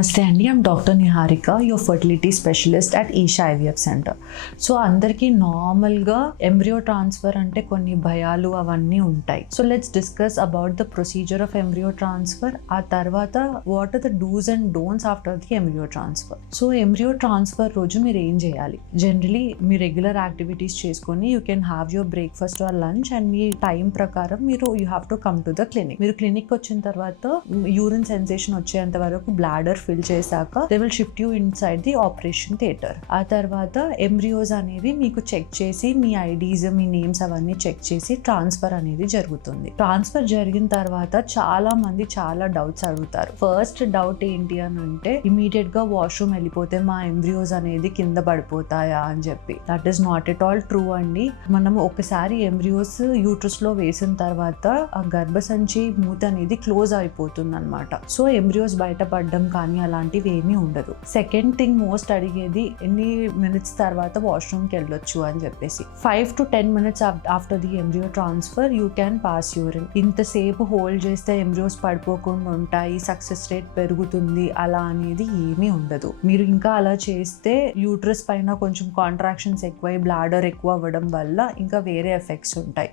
నమస్తే అండి, I'm doctor Niharika, your fertility specialist at Isha IVF centre. So అందరికీ నార్మల్గా ఎంబ్రియో ట్రాన్స్ఫర్ అంటే కొన్ని భయాలు అవన్నీ ఉంటాయి. So let's discuss about the procedure of embryo transfer. ఆ తర్వాత what are the do's and don'ts after the embryo transfer. So embryo transfer రోజు మీరు ఏం చేయాలి? జనరలీ మీ రెగ్యులర్ యాక్టివిటీస్ చేసుకొని you can have your breakfast or lunch and మీ time ప్రకారం you have to come to the clinic. మీరు clinic వచ్చిన తర్వాత యూరిన్ సెన్సేషన్ వచ్చేంత వరకు బ్లాడర్ ఫిల్ చేశాక they will shift you inside the operation theatre. ఆ తర్వాత ఎంబ్రియోస్ అనేవి మీకు చెక్ చేసి మీ ఐడీస్, మీ నేమ్స్ అవన్నీ చెక్ చేసి ట్రాన్స్ఫర్ అనేది జరుగుతుంది. ట్రాన్స్ఫర్ జరిగిన తర్వాత చాలా మంది చాలా డౌట్స్ అడుగుతారు. ఫస్ట్ డౌట్ ఏంటి అని అంటే ఇమీడియట్ గా వాష్రూమ్ వెళ్ళిపోతే మా ఎంబ్రియోస్ అనేది కింద పడిపోతాయా అని చెప్పి. That is not at all true అండి. మనం ఒకసారి ఎంబ్రియోస్ యూట్రస్ లో వేసిన తర్వాత ఆ గర్భసంచి మూత అనేది క్లోజ్ అయిపోతుంది అనమాట. సో ఎంబ్రియోస్ బయటపడడం కానీ అలాంటివి ఏమీ ఉండదు. సెకండ్ థింగ్ మోస్ట్ అడిగేది ఎన్ని మినిట్స్ తర్వాత వాష్రూమ్ కి వెళ్ళొచ్చు అని చెప్పేసి. 5 to 10 minutes after the embryo transfer you can pass urine. ఇంతసేపు హోల్డ్ చేస్తే ఎంబ్రియోస్ పడిపోకుండా ఉంటాయి, సక్సెస్ రేట్ పెరుగుతుంది అలా అనేది ఏమీ ఉండదు. మీరు ఇంకా అలా చేస్తే యూట్రస్ పైన కొంచెం కాంట్రాక్షన్స్ ఎక్కువై బ్లాడర్ ఎక్కువ అవ్వడం వల్ల ఇంకా వేరే ఎఫెక్ట్స్ ఉంటాయి.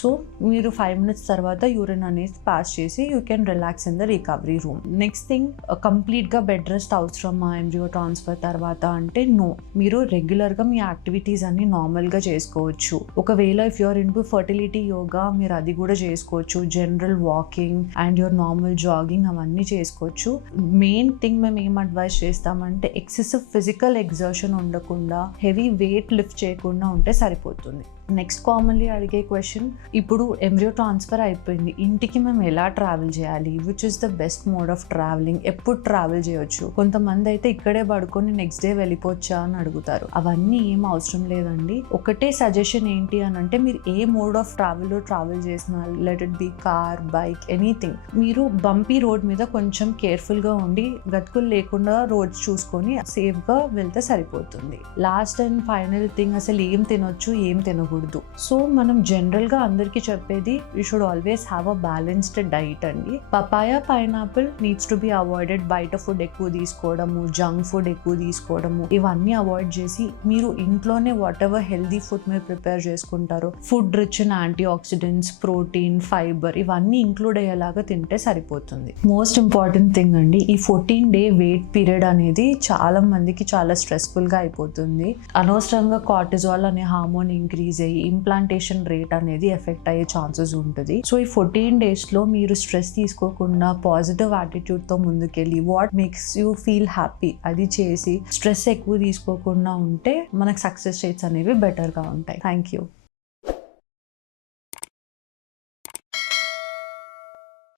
సో మీరు 5 minutes తర్వాత యూరిన్ అనేది పాస్ చేసి you can relax in the recovery room. Next thing, complete గా బెడ్ రెస్ట్ అవసరమా ఎంబ్రియో ట్రాన్స్ఫర్ తర్వాత అంటే నో. మీరు రెగ్యులర్ గా మీ యాక్టివిటీస్ అన్ని నార్మల్ గా చేసుకోవచ్చు. ఒకవేళ if you're into fertility yoga మీరు అది కూడా చేసుకోవచ్చు. General walking and your normal jogging అవన్నీ చేసుకోవచ్చు. మెయిన్ థింగ్ మేము ఏం అడ్వైస్ చేస్తామంటే ఎక్సెసివ్ ఫిజికల్ ఎగ్జర్షన్ ఉండకుండా, హెవీ వెయిట్ లిఫ్ట్ చేయకుండా ఉంటే సరిపోతుంది. నెక్స్ట్ కామన్లీ అడిగే క్వశ్చన్, ఇప్పుడు ఎంబ్రియో ట్రాన్స్ఫర్ అయిపోయింది, ఇంటికి మేము ఎలా ట్రావెల్ చేయాలి? Which is the best mode of travelling? ఎప్పుడు ట్రావెల్ చేయొచ్చు? కొంతమంది అయితే ఇక్కడే పడుకొని నెక్స్ట్ డే వెళ్ళిపోవచ్చా అని అడుగుతారు. అవన్నీ ఏం అవసరం లేదండి. ఒకటే సజెషన్ ఏంటి అని అంటే మీరు ఏ మోడ్ ఆఫ్ ట్రావెల్ చేసినా, let it be car, bike, anything, మీరు బంపీ రోడ్ మీద కొంచెం కేర్ఫుల్ గా ఉండి గతుకులు లేకుండా రోడ్స్ చూసుకొని సేఫ్ గా వెళ్తే సరిపోతుంది. లాస్ట్ అండ్ ఫైనల్ థింగ్, అసలు ఏం తినొచ్చు, ఏం తినకూడదు. సో మనం జనరల్ గా అందరికి చెప్పేది you should always have a balanced diet అండి. Papaya, pineapple needs to be avoided. బయట ఫుడ్ ఎక్కువ తీసుకోవడము, జంక్ ఫుడ్ ఎక్కువ తీసుకోవడము, ఇవన్నీ అవాయిడ్ చేసి మీరు ఇంట్లోనే వాట్ ఎవర్ హెల్దీ ఫుడ్ మీరు ప్రిపేర్ చేసుకుంటారో, food rich in antioxidants, protein, fibre ఇవన్నీ ఇంక్లూడ్ అయ్యేలాగా తింటే సరిపోతుంది. మోస్ట్ ఇంపార్టెంట్ థింగ్ అండి, ఈ 14-day వెయిట్ పీరియడ్ అనేది చాలా మందికి చాలా స్ట్రెస్ఫుల్ గా అయిపోతుంది. అనవసరంగా కార్టిజాల్ అనే హార్మోన్ ఇంక్రీజ్ ఇంప్లాంటేషన్ రేట్ అనేది ఎఫెక్ట్ అయ్యే ఛాన్సెస్ ఉంటుంది. సో ఈ 14 days లో మీరు స్ట్రెస్ తీసుకోకుండా పాజిటివ్ యాటిట్యూడ్ తో ముందుకెళ్ళి what makes you feel happy అది చేసి స్ట్రెస్ ఎక్కువ తీసుకోకుండా ఉంటే మనకు సక్సెస్ రేట్స్ అనేవి బెటర్ గా ఉంటాయి. Thank you.